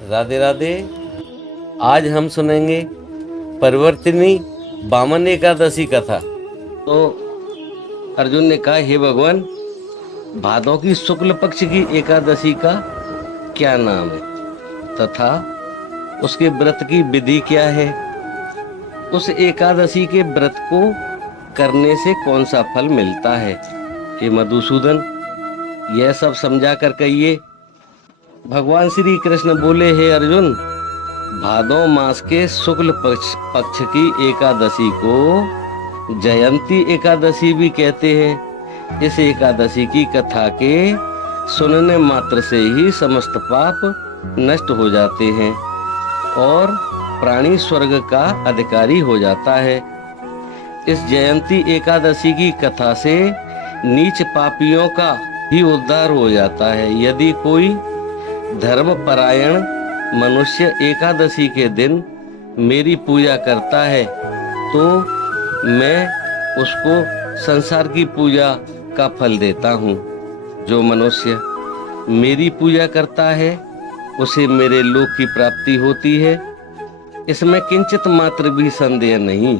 राधे राधे। आज हम सुनेंगे परिवर्तिनी बामन एकादशी कथा। तो अर्जुन ने कहा, हे भगवान, भादों की शुक्ल पक्ष की एकादशी का क्या नाम है तथा उसके व्रत की विधि क्या है? उस एकादशी के व्रत को करने से कौन सा फल मिलता है? हे मधुसूदन, यह सब समझा कर कहिए। भगवान श्री कृष्ण बोले, हे अर्जुन, भादों मास के शुक्ल पक्ष की एकादशी को जयंती एकादशी भी कहते हैं। इस एकादशी की कथा के सुनने मात्र से ही समस्त पाप नष्ट हो जाते हैं और प्राणी स्वर्ग का अधिकारी हो जाता है। इस जयंती एकादशी की कथा से नीच पापियों का भी उद्धार हो जाता है। यदि कोई धर्मपरायण मनुष्य एकादशी के दिन मेरी पूजा करता है तो मैं उसको संसार की पूजा का फल देता हूँ। जो मनुष्य मेरी पूजा करता है उसे मेरे लोक की प्राप्ति होती है, इसमें किंचित मात्र भी संदेह नहीं।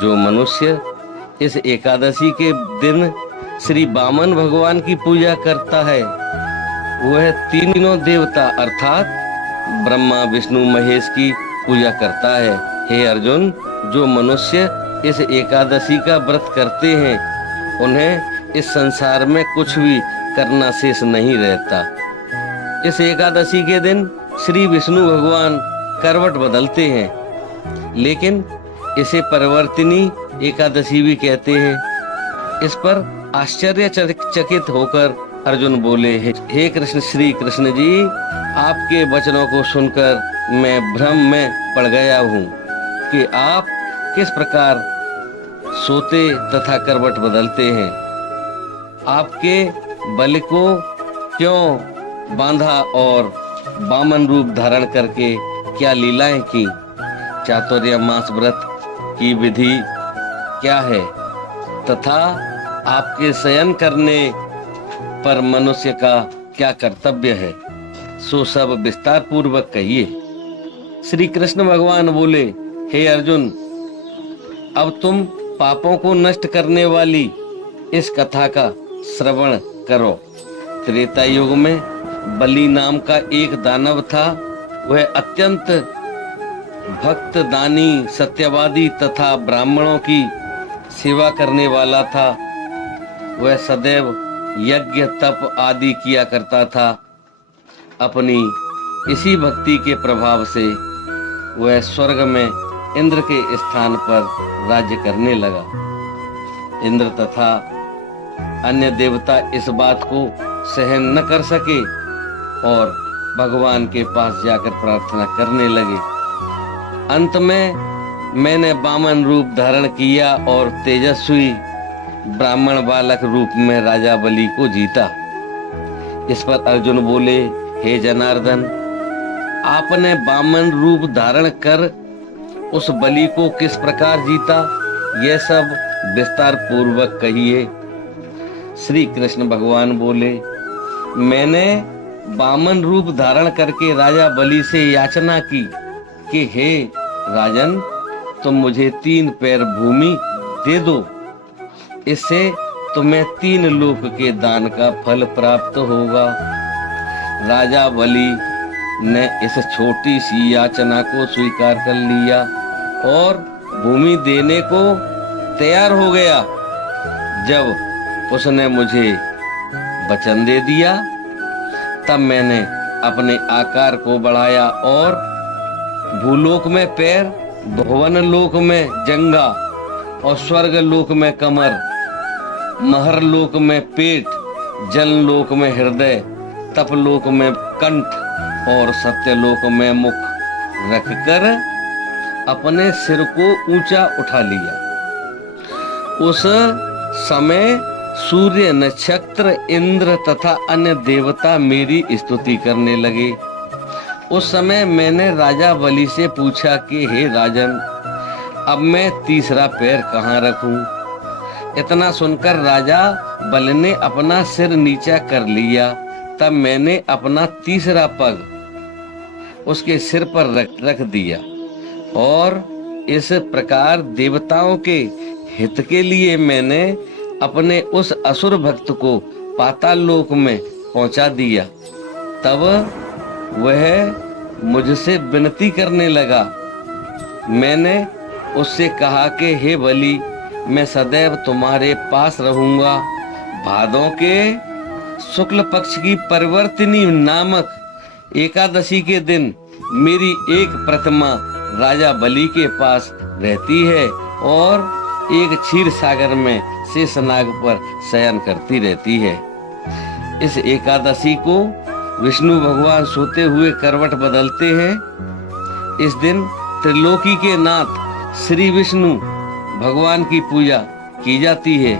जो मनुष्य इस एकादशी के दिन श्री वामन भगवान की पूजा करता है वह तीनों देवता अर्थात ब्रह्मा विष्णु महेश की पूजा करता है। हे अर्जुन, जो मनुष्य इस एकादशी का व्रत करते हैं उन्हें इस संसार में कुछ भी करना शेष नहीं रहता। इस एकादशी के दिन श्री विष्णु भगवान करवट बदलते हैं, लेकिन इसे परिवर्तिनी एकादशी भी कहते हैं। इस पर आश्चर्यचकित होकर अर्जुन बोले, हे कृष्ण, श्री कृष्ण जी, आपके वचनों को सुनकर मैं भ्रम में पड़ गया हूँ कि आप किस प्रकार सोते तथा करवट बदलते हैं। आपके बलि को क्यों बांधा और वामन रूप धारण करके क्या लीलाएं की? चातुर्मास व्रत की विधि क्या है तथा आपके शयन करने पर मनुष्य का क्या कर्तव्य है? सो सब विस्तार पूर्वक कहिए। श्री कृष्ण भगवान बोले, हे अर्जुन, अब तुम पापों को नष्ट करने वाली इस कथा का श्रवण करो। त्रेता युग में बलि नाम का एक दानव था। वह अत्यंत भक्त, दानी, सत्यवादी तथा ब्राह्मणों की सेवा करने वाला था। वह सदैव यज्ञ तप आदि किया करता था। अपनी इसी भक्ति के प्रभाव से वह स्वर्ग में इंद्र के स्थान पर राज्य करने लगा। इंद्र तथा अन्य देवता इस बात को सहन न कर सके और भगवान के पास जाकर प्रार्थना करने लगे। अंत में मैंने वामन रूप धारण किया और तेजस्वी ब्राह्मण बालक रूप में राजा बलि को जीता। इस पर अर्जुन बोले, हे जनार्दन, आपने वामन रूप धारण कर उस बलि को किस प्रकार जीता, यह सब विस्तार पूर्वक कहिए। श्री कृष्ण भगवान बोले, मैंने वामन रूप धारण करके राजा बलि से याचना की कि हे राजन, तुम मुझे 3 पैर भूमि दे दो, इससे तुम्हें 3 लोक के दान का फल प्राप्त होगा। राजा बलि ने इस छोटी सी याचना को स्वीकार कर लिया और भूमि देने को तैयार हो गया। जब उसने मुझे वचन दे दिया तब मैंने अपने आकार को बढ़ाया और भूलोक में पैर, भुवन लोक में जंगा और स्वर्ग लोक में कमर, महर लोक में पेट, जल लोक में हृदय, तप लोक में कंठ और सत्य लोक में मुख रखकर अपने सिर को ऊंचा उठा लिया। उस समय सूर्य, नक्षत्र, इंद्र तथा अन्य देवता मेरी स्तुति करने लगे। उस समय मैंने राजा बलि से पूछा कि हे राजन, अब मैं तीसरा पैर कहाँ रखूं? इतना सुनकर राजा बलि ने अपना सिर नीचा कर लिया। तब मैंने अपना तीसरा पग उसके सिर पर रख दिया। और इस प्रकार देवताओं के हित के लिए मैंने अपने उस असुर भक्त को पाताल लोक में पहुंचा दिया। तब वह मुझसे विनती करने लगा। मैंने उससे कहा कि हे बलि, मैं सदैव तुम्हारे पास रहूंगा। भादों के शुक्ल पक्ष की परिवर्तिनी नामक एकादशी के दिन मेरी एक प्रतिमा राजा बलि के पास रहती है और एक क्षीर सागर में शेषनाग पर शयन करती रहती है। इस एकादशी को विष्णु भगवान सोते हुए करवट बदलते हैं। इस दिन त्रिलोकी के नाथ श्री विष्णु भगवान की पूजा की जाती है।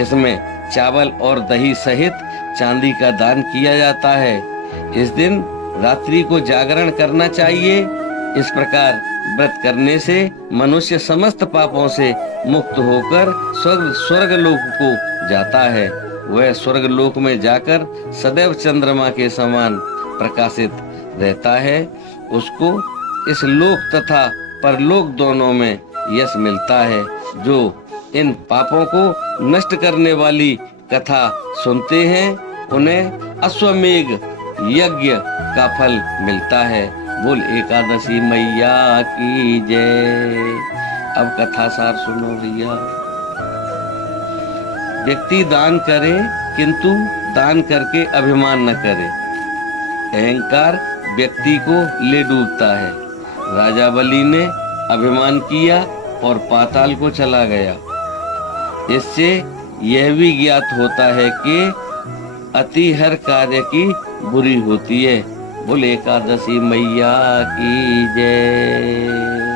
इसमें चावल और दही सहित चांदी का दान किया जाता है। इस दिन रात्रि को जागरण करना चाहिए। इस प्रकार व्रत करने से मनुष्य समस्त पापों से मुक्त होकर स्वर्ग लोक को जाता है। वह स्वर्ग लोक में जाकर सदैव चंद्रमा के समान प्रकाशित रहता है। उसको इस लोक तथा परलोक दोनों में यश मिलता है। जो इन पापों को नष्ट करने वाली कथा सुनते हैं उन्हें अश्वमेघ यज्ञ का फल मिलता है। बोल एकादशी मैया की जय। अब कथा सार सुनो भैया। व्यक्ति दान करे किंतु दान करके अभिमान न करे। अहंकार व्यक्ति को ले डूबता है। राजा बलि ने अभिमान किया और पाताल को चला गया। इससे यह भी ज्ञात होता है कि अति हर कार्य की बुरी होती है। बोले एकादशी मैया की जय।